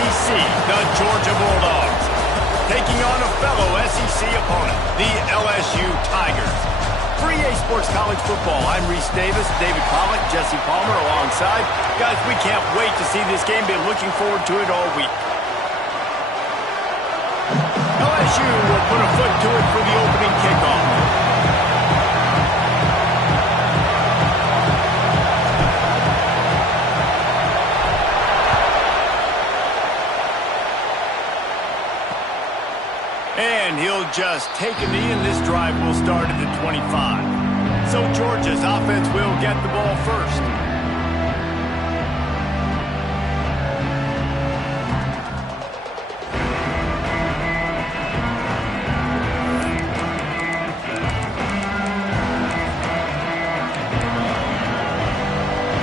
SEC, the Georgia Bulldogs, taking on a fellow SEC opponent, the LSU Tigers. For EA Sports College Football, I'm Reese Davis, David Pollack, Jesse Palmer alongside. Guys, we can't wait to see this game. Been looking forward to it all week. LSU will put a foot to it for the opening kickoff. And he'll just take a knee, and this drive will start at the 25. So Georgia's offense will get the ball first.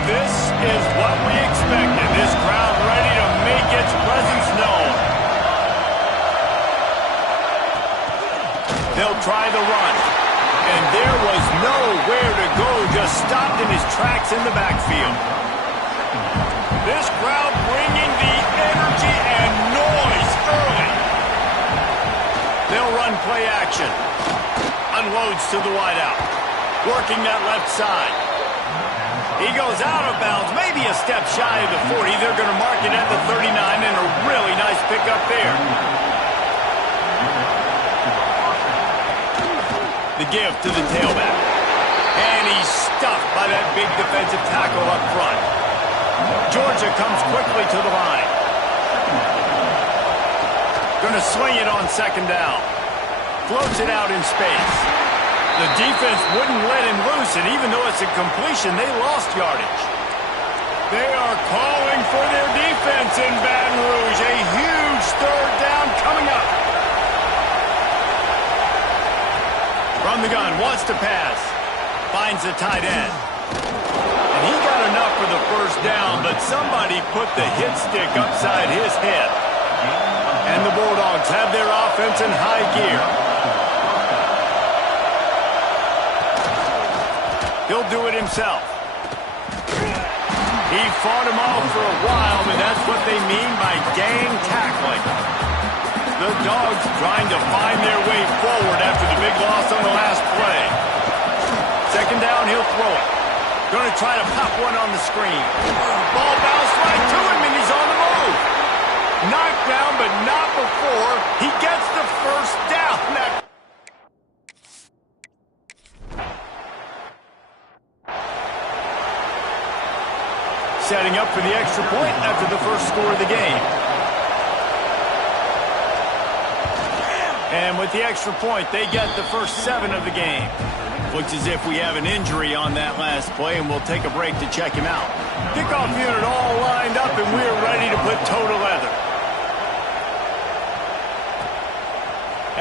This is what we expected. This crowd ready to make its presence known. They'll try the run. And there was nowhere to go, just stopped in his tracks in the backfield. This crowd bringing the energy and noise early. They'll run play action. Unloads to the wideout. Working that left side. He goes out of bounds, maybe a step shy of the 40. They're going to mark it at the 39, and a really nice pickup there. The give to the tailback. And he's stuffed by that big defensive tackle up front. Georgia comes quickly to the line. Going to swing it on second down. Floats it out in space. The defense wouldn't let him loose, and even though it's a completion, they lost yardage. They are calling for their defense in Baton Rouge. A huge third down coming up. From the gun, wants to pass. Finds the tight end. And he got enough for the first down, but somebody put the hit stick upside his head. And the Bulldogs have their offense in high gear. He'll do it himself. He fought him off for a while, and that's what they mean by gang tackling. The Dogs trying to find their way forward after the big loss on the last play. Second down, he'll throw it. Going to try to pop one on the screen. Ball bounced right to him, and he's on the move. Knocked down, but not before he gets the first down. Setting up for the extra point after the first score of the game. And with the extra point, they get the first 7 of the game. Looks as if we have an injury on that last play, and we'll take a break to check him out. Kickoff unit all lined up, and we're ready to put toe to leather.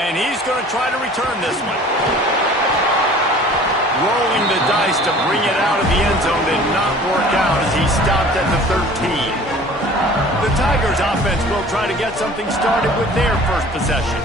And he's going to try to return this one. Rolling the dice to bring it out of the end zone did not work out as he stopped at the 13. The Tigers offense will try to get something started with their first possession.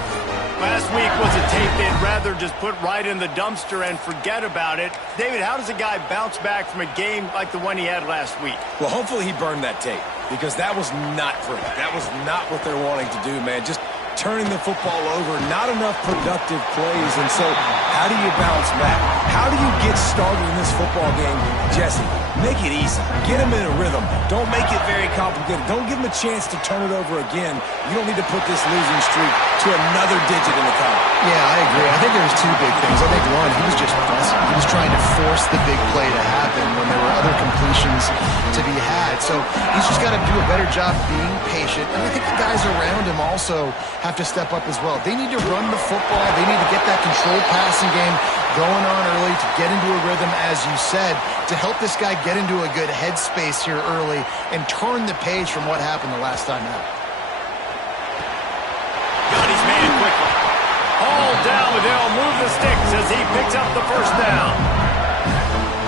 Last week was a tape they'd rather just put right in the dumpster and forget about it. David, how does a guy bounce back from a game like the one he had last week? Well, hopefully he burned that tape, because that was not pretty. That was not what they're wanting to do, man. Just turning the football over, not enough productive plays. And so how do you bounce back? How do you get started in this football game? Jesse, make it easy. Get him in a rhythm. Don't make it very complicated. Don't give him a chance to turn it over again. You don't need to put this losing streak to another digit in the count. Yeah, I agree. I think there's 2 big things. I think one, he was just fussy. He was trying to force the big play to happen when there were other completions to be had. So he's just got to do a better job being patient. And I think the guys around him also have to step up as well. They need to run the football. They need to get that controlled passing game going on early to get into a rhythm, as you said, to help this guy get into a good headspace here early and turn the page from what happened the last time out. Got his man quickly. All down, but they'll move the sticks as he picks up the first down.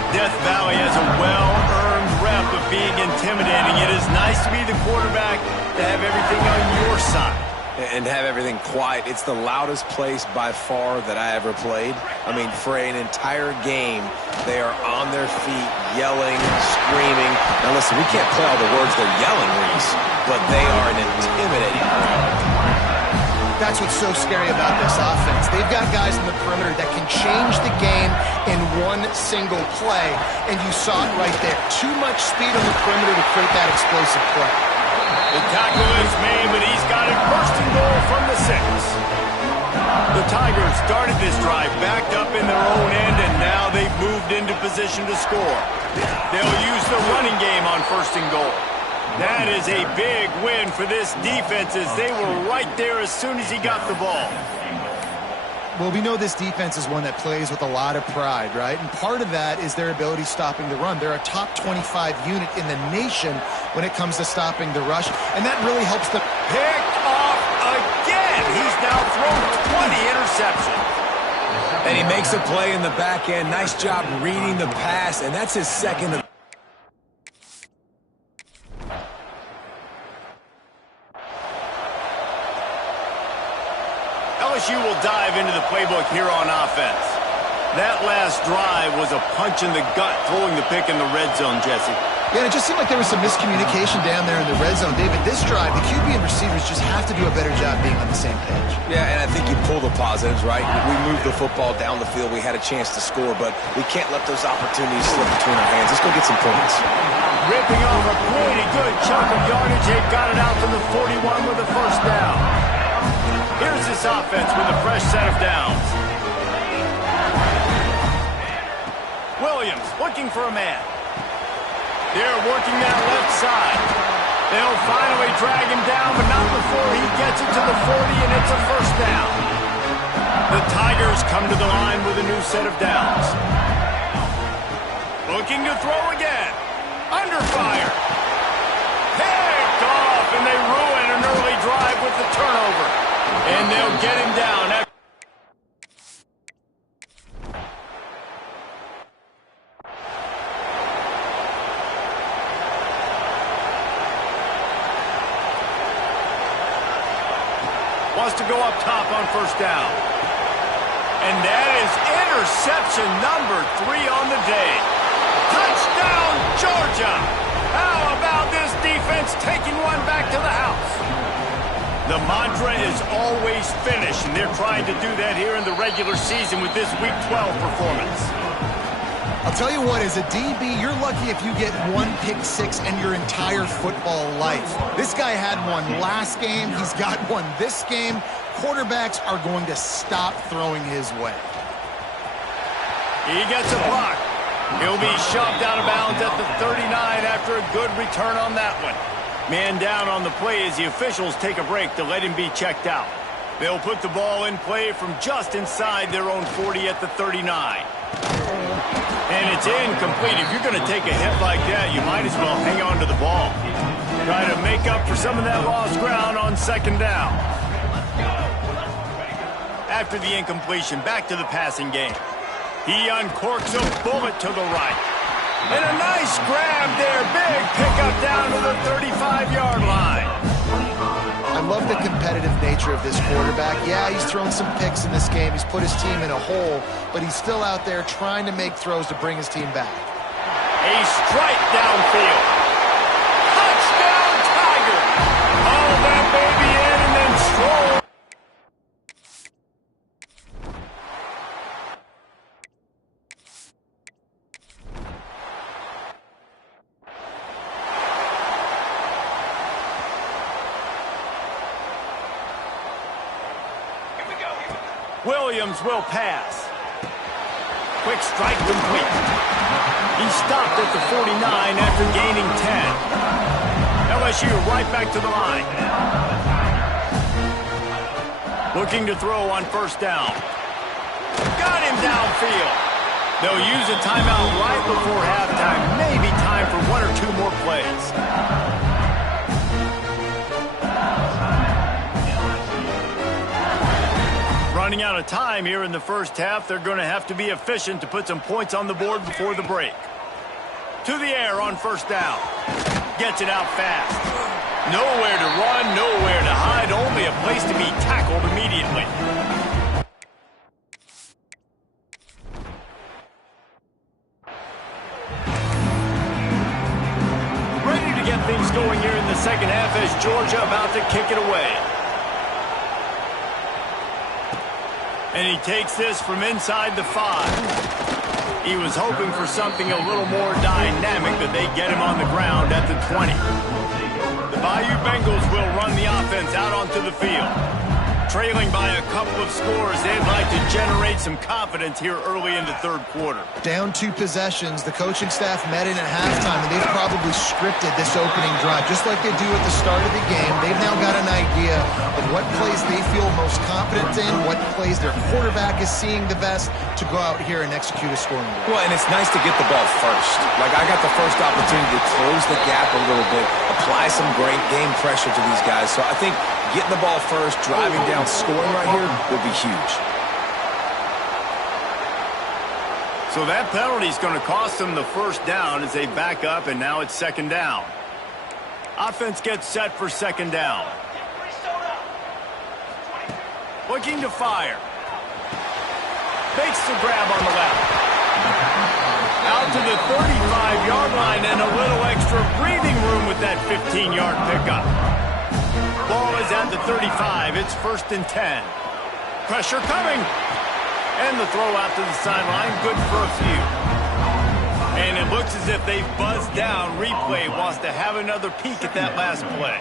Death Valley has a well-earned rep of being intimidating. It is nice to be the quarterback, to have everything on your side. And have everything quiet. It's the loudest place by far that I ever played. I mean, for an entire game, they are on their feet, yelling, screaming. Now listen, we can't play all the words they're yelling, Reese. but they are an intimidating crowd. That's what's so scary about this offense. They've got guys in the perimeter that can change the game in one single play, and you saw it right there. Too much speed on the perimeter to create that explosive play. The tackle is made, but he's got it first and goal from the 6. The Tigers started this drive backed up in their own end, and now they've moved into position to score. They'll use the running game on first and goal. That is a big win for this defense, as they were right there as soon as he got the ball. Well, we know this defense is one that plays with a lot of pride, right? And part of that is their ability stopping the run. They're a top 25 unit in the nation when it comes to stopping the rush, and that really helps them. Picked off again. He's now thrown 20 interceptions. And he makes a play in the back end. Nice job reading the pass, and that's his second of LSU will dive into the playbook here on offense. That last drive was a punch in the gut, throwing the pick in the red zone, Jesse. Yeah, it just seemed like there was some miscommunication down there in the red zone. David, this drive, the QB and receivers just have to do a better job being on the same page. Yeah, and I think you pull the positives, right? We moved the football down the field. We had a chance to score, but we can't let those opportunities slip between our hands. Let's go get some points. Ripping off a pretty good chunk of yardage. They've got it out to the 41 with a first down. Here's this offense with a fresh set of downs. Williams looking for a man. They're working that left side. They'll finally drag him down, but not before he gets it to the 40, and it's a first down. The Tigers come to the line with a new set of downs. Looking to throw again. Under fire. Picked off, and they ruin an early drive with the turnover. And they'll get him down. Wants to go up top on first down. And that is interception number 3 on the day. Touchdown, Georgia! How about this defense taking one back to the house? The mantra is always finish, and they're trying to do that here in the regular season with this Week 12 performance. I'll tell you what, as a DB, you're lucky if you get one pick six in your entire football life. This guy had one last game. He's got one this game. Quarterbacks are going to stop throwing his way. He gets a block. He'll be shoved out of bounds at the 39 after a good return on that one. Man down on the play as the officials take a break to let him be checked out. They'll put the ball in play from just inside their own 40 at the 39. And it's incomplete. If you're going to take a hit like that, you might as well hang on to the ball. Try to make up for some of that lost ground on second down. After the incompletion, back to the passing game. He uncorks a bullet to the right. And a nice grab there. Big pickup down to the 35-yard line. I love the competitive nature of this quarterback. Yeah, he's thrown some picks in this game. He's put his team in a hole, but he's still out there trying to make throws to bring his team back. A strike downfield. Touchdown, Tiger. All that baby in and then stroll. Williams will pass. Quick strike complete. He stopped at the 49 after gaining 10. LSU right back to the line. Looking to throw on first down. Got him downfield. They'll use a timeout right before halftime. Maybe time for one or two more plays. Running out of time here in the first half. They're going to have to be efficient to put some points on the board before the break. To the air on first down. Gets it out fast. Nowhere to run, nowhere to hide, only a place to be tackled immediately. Ready to get things going here in the second half as here's Georgia about to kick it away. And he takes this from inside the 5. He was hoping for something a little more dynamic, but they get him on the ground at the 20. The Bayou Bengals will run the offense out onto the field. Trailing by a couple of scores, they'd like to generate some confidence here early in the third quarter. Down 2 possessions, the coaching staff met in at halftime, and they've probably scripted this opening drive, just like they do at the start of the game. They've now got an idea of what plays they feel most confident in, what plays their quarterback is seeing the best to go out here and execute a scoring goal. Well, and it's nice to get the ball first. Like, I got the first opportunity to close the gap a little bit, apply some great game pressure to these guys. So I think getting the ball first, driving down, scoring right here will be huge. So that penalty is going to cost them the first down as they back up, and now it's second down. Offense gets set for second down. Looking to fire. Makes the grab on the left. Out to the 35-yard line and a little extra breathing room with that 15-yard pickup. Ball is at the 35. It's 1st and 10. Pressure coming. And the throw out to the sideline. Good for a few. And it looks as if they've buzzed down. Replay wants to have another peek at that last play.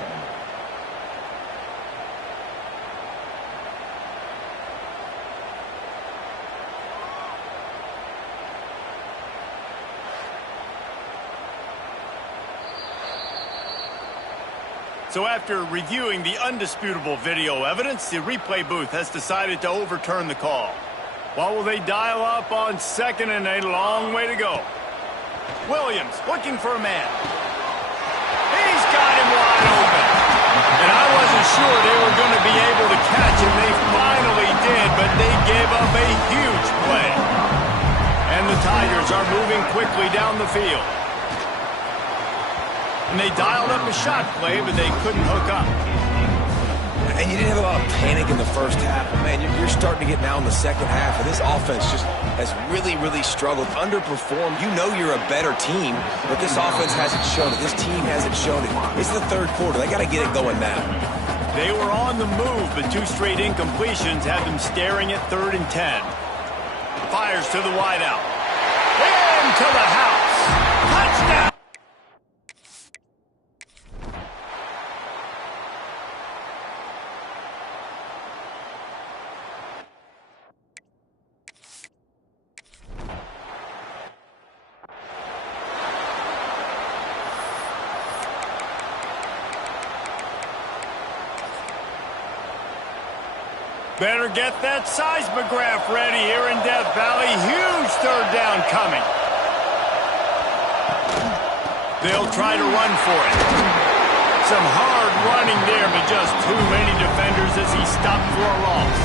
So after reviewing the undisputable video evidence, the replay booth has decided to overturn the call. What will they dial up on second and a long way to go? Williams looking for a man. He's got him wide open. And I wasn't sure they were going to be able to catch him. They finally did, but they gave up a huge play. And the Tigers are moving quickly down the field. And they dialed up a shot play, but they couldn't hook up. And you didn't have a lot of panic in the first half. Man, you're starting to get now in the second half, and this offense just has really, really struggled, underperformed. You know you're a better team, but this offense hasn't shown it. This team hasn't shown it. It's the third quarter. They got to get it going now. They were on the move, but 2 straight incompletions had them staring at 3rd and 10. Fires to the wideout. Into the house. Touchdown! Better get that seismograph ready here in Death Valley. Huge third down coming. They'll try to run for it. Some hard running there, but just too many defenders as he stopped for a loss.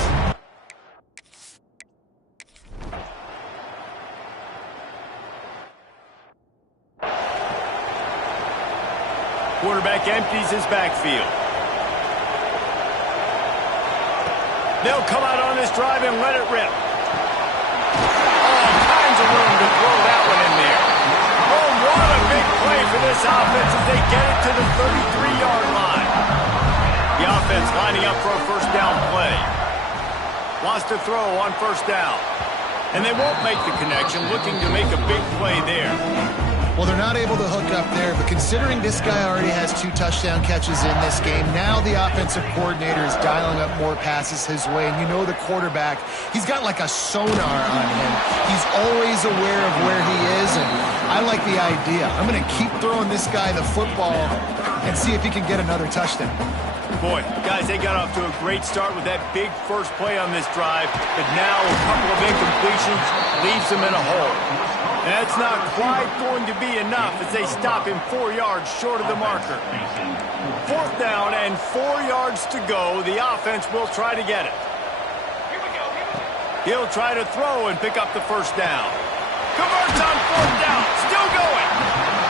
Quarterback empties his backfield. They'll come out on this drive and let it rip. All kinds of room to throw that one in there. Oh, what a big play for this offense as they get it to the 33-yard line. The offense lining up for a first down play. Wants to throw on first down. And they won't make the connection, looking to make a big play there. Well, they're not able to hook up there, but considering this guy already has 2 touchdown catches in this game, now the offensive coordinator is dialing up more passes his way, and you know the quarterback, he's got like a sonar on him. He's always aware of where he is, and I like the idea. I'm going to keep throwing this guy the football and see if he can get another touchdown. Boy, guys, they got off to a great start with that big first play on this drive, but now a couple of incompletions leaves them in a hole. That's not quite going to be enough as they stop him 4 yards short of the marker. 4th down and 4 yards to go. The offense will try to get it. He'll try to throw and pick up the first down. Converts on 4th down. Still going.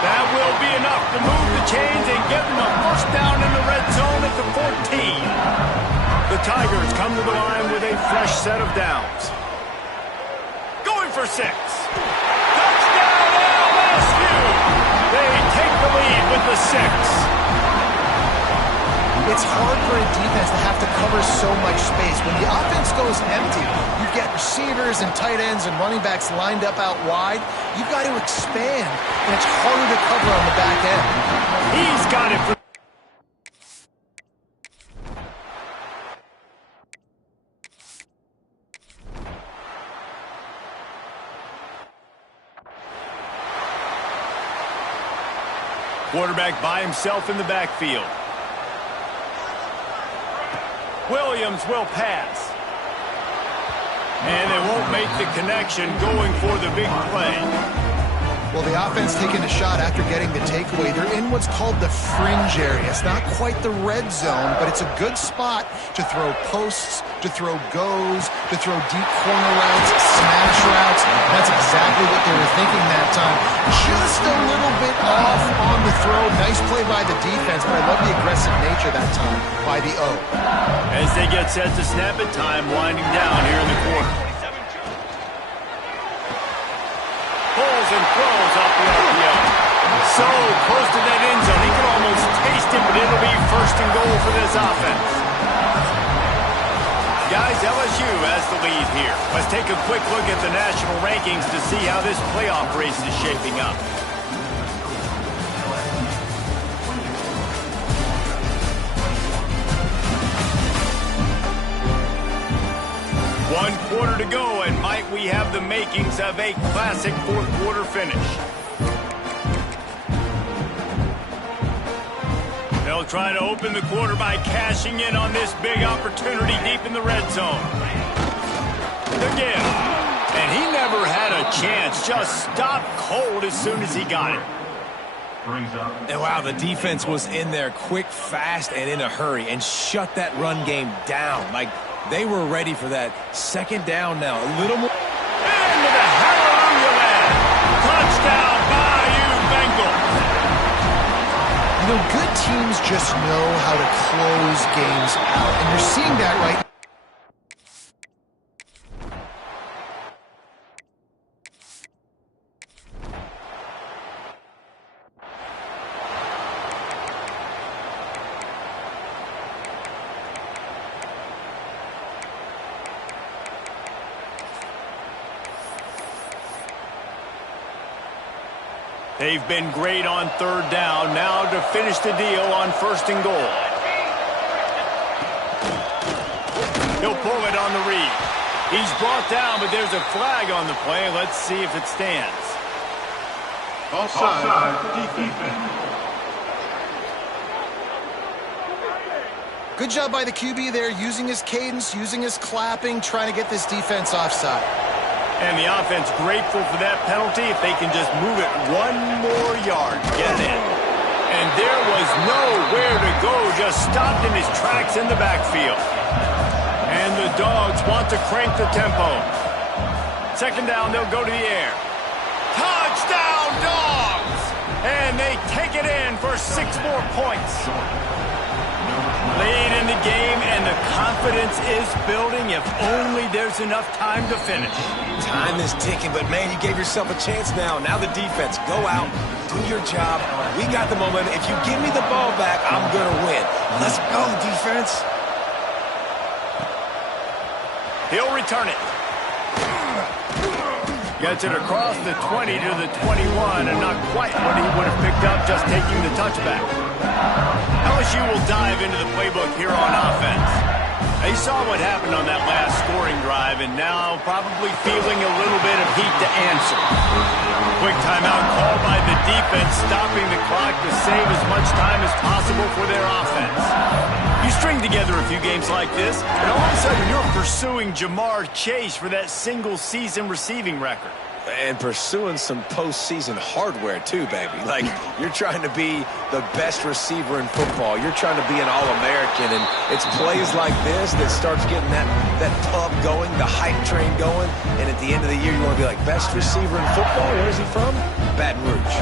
That will be enough to move the chains and get them a first down in the red zone at the 14. The Tigers come to the line with a fresh set of downs. Going for 6. They take the lead with the 6. it's hard for a defense to have to cover so much space. When the offense goes empty, you get receivers and tight ends and running backs lined up out wide. You've got to expand, and it's harder to cover on the back end. He's got it. Quarterback by himself in the backfield. Williams will pass. And they won't make the connection going for the big play. Well, the offense taking a shot after getting the takeaway. They're in what's called the fringe area. It's not quite the red zone, but it's a good spot to throw posts, to throw goes, to throw deep corner routes, smash routes. That's exactly what they were thinking that time. Just a little bit off on the throw. Nice play by the defense, but I love the aggressive nature that time by the O. As they get set to snap it, time winding down here in the quarter. Pulls and throws off the RPO. So close to that end zone. He can almost taste it, but it'll be first and goal for this offense. Guys, LSU has the lead here. Let's take a quick look at the national rankings to see how this playoff race is shaping up. One quarter to go, and might we have the makings of a classic fourth quarter finish. They'll try to open the quarter by cashing in on this big opportunity deep in the red zone. Again, and he never had a chance. Just stopped cold as soon as he got it. And wow, the defense was in there quick, fast, and in a hurry and shut that run game down. Like, they were ready for that. Second down now. A little more. Into the hallelujah land. Touchdown, Bayou Bengals. You know, good teams just know how to close games out, and you're seeing that right now. They've been great on third down. Now to finish the deal on first and goal. He'll pull it on the read. He's brought down, but there's a flag on the play. Let's see if it stands. Offside, defense. Good job by the QB there, using his cadence, using his clapping, trying to get this defense offside. And the offense grateful for that penalty if they can just move it one more yard. Get in. And there was nowhere to go, just stopped in his tracks in the backfield. And the Dogs want to crank the tempo. Second down, they'll go to the air. Touchdown, Dogs! And they take it in for 6 more points. Lead in the game, and the confidence is building if only there's enough time to finish. Time is ticking, but man, you gave yourself a chance now. Now the defense, go out, do your job. We got the momentum. If you give me the ball back, I'm going to win. Let's go, defense. He'll return it. Gets it across the 20 to the 21, and not quite what he would have picked up just taking the touchback. LSU will dive into the playbook here on offense. They saw what happened on that last scoring drive, and now probably feeling a little bit of heat to answer. Quick timeout called by the defense, stopping the clock to save as much time as possible for their offense. You string together a few games like this, and all of a sudden you're pursuing Jamar Chase for that single-season receiving record. And pursuing some postseason hardware, too, baby. Like, you're trying to be the best receiver in football. You're trying to be an All-American, and it's plays like this that starts getting that pub going, the hype train going, and at the end of the year, you want to be like, best receiver in football? Where is he from? Baton Rouge.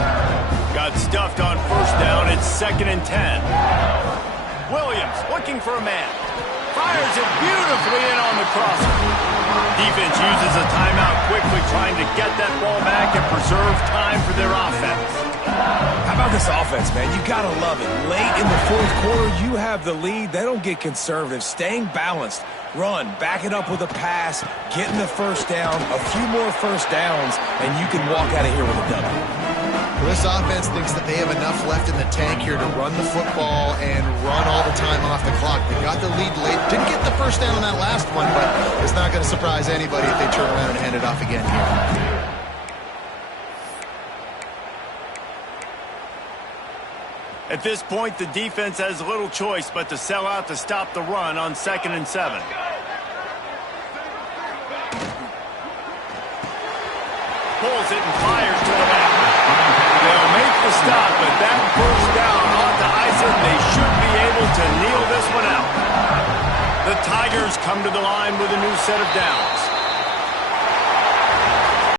Got stuffed on first down. It's 2nd and 10. Williams looking for a man. Fires it beautifully in on the crosser. Defense uses a timeout quickly, trying to get that ball back and preserve time for their offense. How about this offense, man? You got to love it. Late in the fourth quarter, you have the lead. They don't get conservative. Staying balanced. Run, back it up with a pass, getting the first down, a few more first downs, and you can walk out of here with a W. Well, this offense thinks that they have enough left in the tank here to run the football and run all the time off the clock. They got the lead late. Didn't get the first down on that last one, but it's not going to surprise anybody if they turn around and hand it off again here. At this point, the defense has little choice but to sell out to stop the run on 2nd and 7. Pulls it and fires to the left. They'll make the stop, but that first down ought to ice it. They should be able to kneel this one out. The Tigers come to the line with a new set of downs.